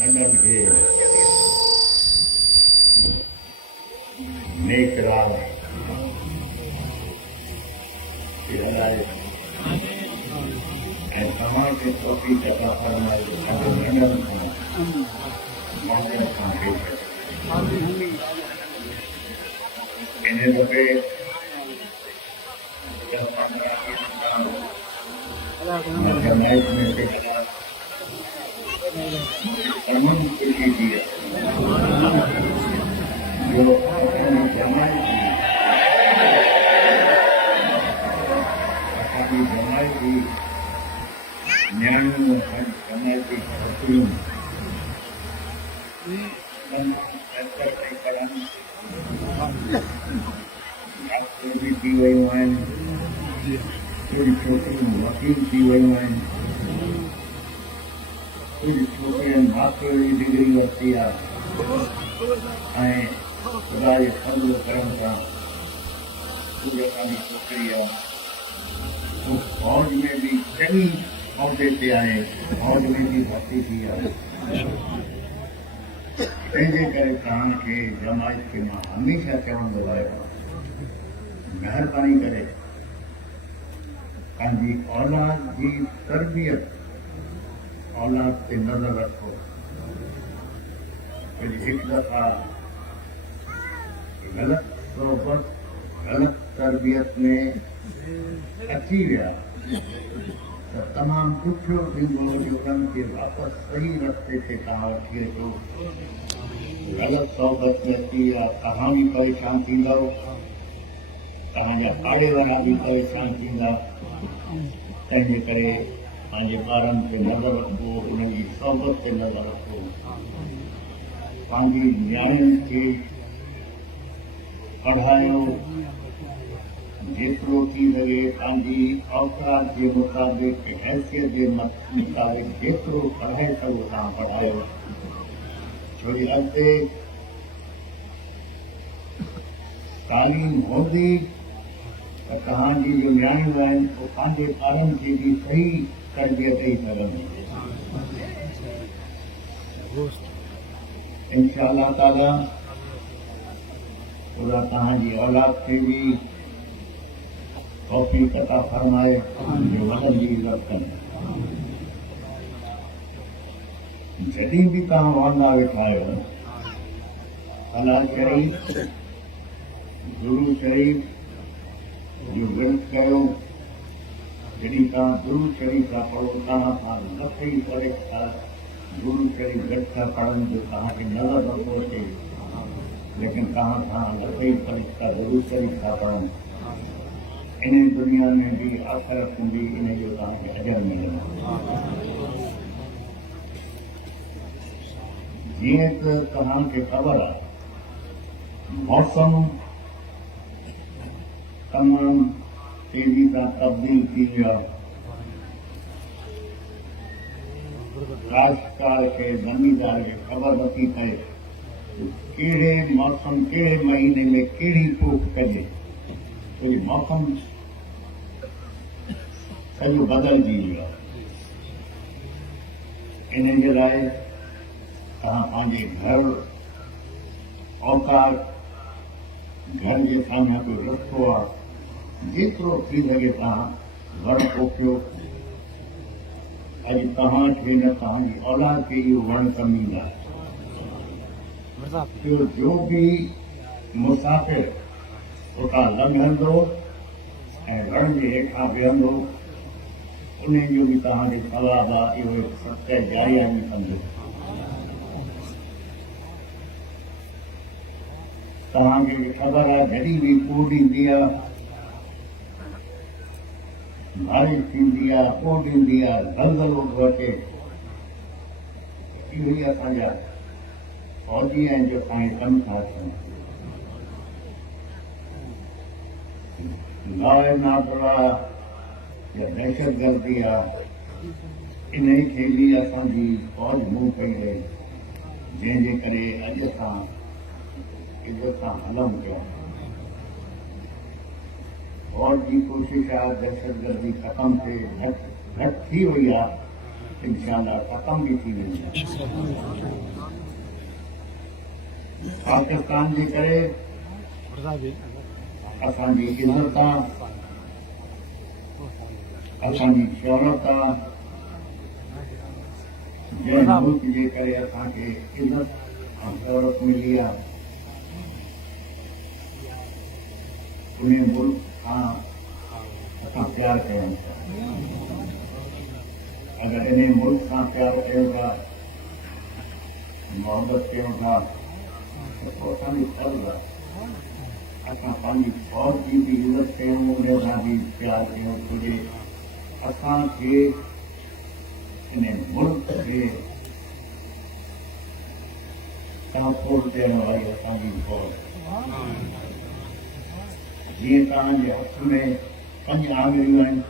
नंदन के नेक राम समाज के चौकी टका फरमाए नंदन इन्हें दफे नाइट में से अमन खुशी दिया जो जमाई की न्यायों जमाई की हसून भी थी वही कुछ छोकिरियूं वकील थी वयूं आहिनि कुछ छोकिरियुनि मास्टर जी डिग्री वरिती आहे ऐं ख़ुदा जे फज़ल करण सां उहा असांजी छोकिरी आहे फौज में भी चङी उहिदे ते आहे फौज में भी भर्ती थी आहे तंहिंजे करे तव्हांखे जमायत खे मां हमेशह चवंदो आहियां महिरबानी करे पंहिंजी औलाद जी तरबियत औलाद ते नज़र रखो हिकु दफ़ा ग़लति सोबत ग़लति तरबियत में अची विया त तमामु ॾुखियो थींदो जो उन्हनि खे वापसि सही रस्ते ते तव्हां वठी अचो ग़लति सोबत में अची विया तव्हां बि परेशान थींदव तव्हांजा पाड़े वारा बि परेशान थींदा तंहिंजे करे पंहिंजे ॿारनि ते नज़र रखो उन्हनि जी सोबत ते नज़र रखो पंहिंजी नियाणियुनि खे पढ़ायो जेतिरो थी सघे पंहिंजी औकात जे मुताबिक़ हैसियत जे मुताबिक़ जेतिरो पढ़ाए सघो तव्हां पढ़ायो छो जो अॻिते तालीम हूंदी त तव्हांजी जो नियाणियूं आहिनि उहे पंहिंजे ॿारनि खे बि सही तरबियत ॾेई सघंदी इंशा अल्लाह ताला ख़ुदा तव्हांजी औलाद खे बि तौफ़ीक़ अता फरमाए जो वॾनि जी इज़त कनि जॾहिं बि तव्हां वांदा वेठा आहियो अला शरीफ़ गुरू शरीफ़ जो विर्त कयो जॾहिं तव्हां गुरू शरीफ़ सां पढ़ो तव्हां सां नथी करे गुरू शरीफ़ विर्त सां पढ़नि जो तव्हांखे नज़र नथो अचे लेकिन तव्हां सां नथी करे गुरू शरीफ़ सां पढ़नि इन दुनिया में भी आख़िरत में भी इन जो तव्हांखे अजर मिलंदो जीअं त तव्हांखे ख़बर आहे मौसम तमामु तेज़ी सां तब्दील थी वियो आहे काश्तकार खे ज़मींदार खे ख़बर नथी पए कहिड़े मौसम कहिड़े महीने में कहिड़ी फूक कजे छो जो मौसम सॼो बदिलजी वियो आहे इन जे लाइ तव्हां पंहिंजे घर औकात घर जे साम्हूं कोई रस्तो आहे जेतिरो थी सघे तव्हां वण पोखियो अॼु तव्हांखे न तव्हांजी औलाद खे इहो वण कमींदा जो बि मुसाफ़िर उतां लंघंदो ऐं वण जे हेठां बीहंदो उन जो बि तव्हांखे सवाब आहे इहो सत्य जारिया बि सम्झो तव्हांखे ख़बर आहे जॾहिं बि कूड़ ईंदी आहे बारिश थींदी आहे कूड़ ईंदी आहे ज़लज़लो थो अचे इहो ई असांजा फौजी आहिनि जो असांखे कमु था अचनि लाए नाबरा या दहशत गर्दी आहे इन खेली असांजी फौज मुंहुं पई रहे जंहिंजे करे अॼु असां इज़त सां हलूं पिया। फौज जी कोशिश आहे दहशत गर्दी ख़तम थिए, घटि थी वई आहे, इंशाअल्लाह ख़तम बि थी वेंदी। पाकिस्तान जे करे असांजी इज़त आहे, असांजी शौहरत आहे, जंहिं मुल्क जे करे असांखे इज़त ऐं शौहरत मिली आहे उन मुल्क खां असां प्यार कयूं था। अगरि इन मुल्क सां प्यार कयूं था, मोहबत कयूं था, त पोइ असांजी फर्ज़ आहे असां पंहिंजी फौज जी बि इज़त कयूं, उन सां बि प्यार कयूं, छोजे असांखे इन मुल्क खे तहफ़ुज़ ॾियण वारी असांजी फौज। जीअं तव्हांजे हथ में 5 आङुरियूं आहिनि,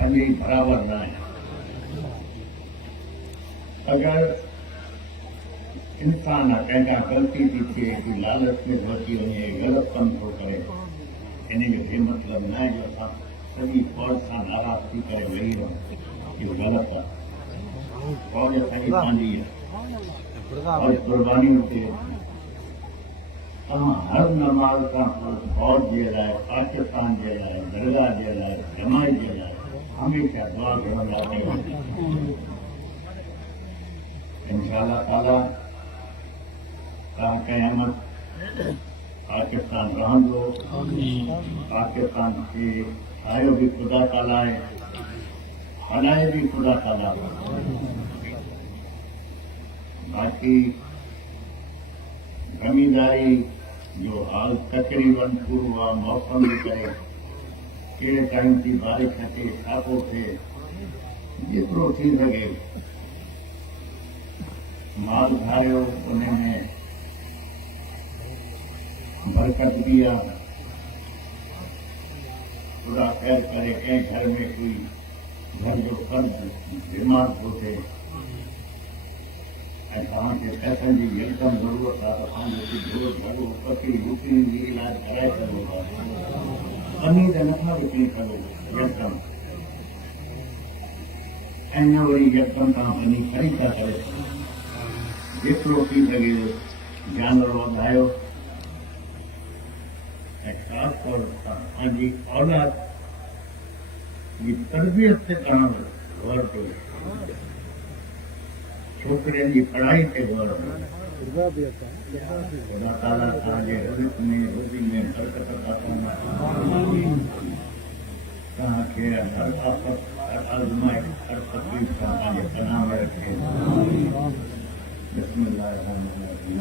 5 ई बराबरि न आहिनि। अगरि इंसान कंहिंखां ग़लती थी थिए कि लालच में अची वञे, ग़लति कमु थो करे, इन जो हे मतिलबु न आहे जो असां सॼी फौज सां नाराज़ थी करे वेही रहूं, इहो ग़लति आहे। फौज असांजी पंहिंजी आहे और क़ुर्बानी हुजे। तव्हां हर नमाज़ खां पोइ फौज जे लाइ, पाकिस्तान जे लाइ, दरगाह जे लाइ, जमायत जे लाइ हमेशह दुआ घुरंदा कयो। इंशाअल्लाह ताला क़यामत पाकिस्तान रहंदो। पाकिस्तान खे ठाहियो बि ख़ुदा ताला आहे, हलाए बि ख़ुदा ताला। बाक़ी ज़मींदारी जो हाल तकरीबन पूरो आहे, मौसम जे करे कहिड़े टाइम जी बारिश अचे, छा थो थिए, जेतिरो थी सघे माल धारियो, उन में बरकत भी आहे। ख़ुदा ख़ैर करे कंहिं घर में कोई घर जो फ़र्द बीमार थो थिए ऐं तव्हांखे पैसनि जी यकदम ज़रूरत आहे, त तव्हांजो ज़रूरत ॾाढो पकी रुटीन जी इलाज कराए सघो था। पनी त नथा विकिणी सघो यकदम, ऐं न वरी यकदम तव्हां पनी ख़रीद था करे सघो। जेतिरो थी सघे जानवर वधायो ऐं ख़ासि तौर सां पंहिंजी औलाद जी तरबियत ते तव्हां गौर कयो, छोकिरियुनि जी पढ़ाई ते गौर कयो। ख़ुदा ताला तव्हांजे रिज़्क़ में, रोज़ी में बरकत अता फरमाए, तव्हांखे हर आफ़त, हर आज़माइश, हर तकलीफ़ सां तव्हांजे पनाह में रखे। बिस्मिल्लाहिर्रहमानिर्रहीम।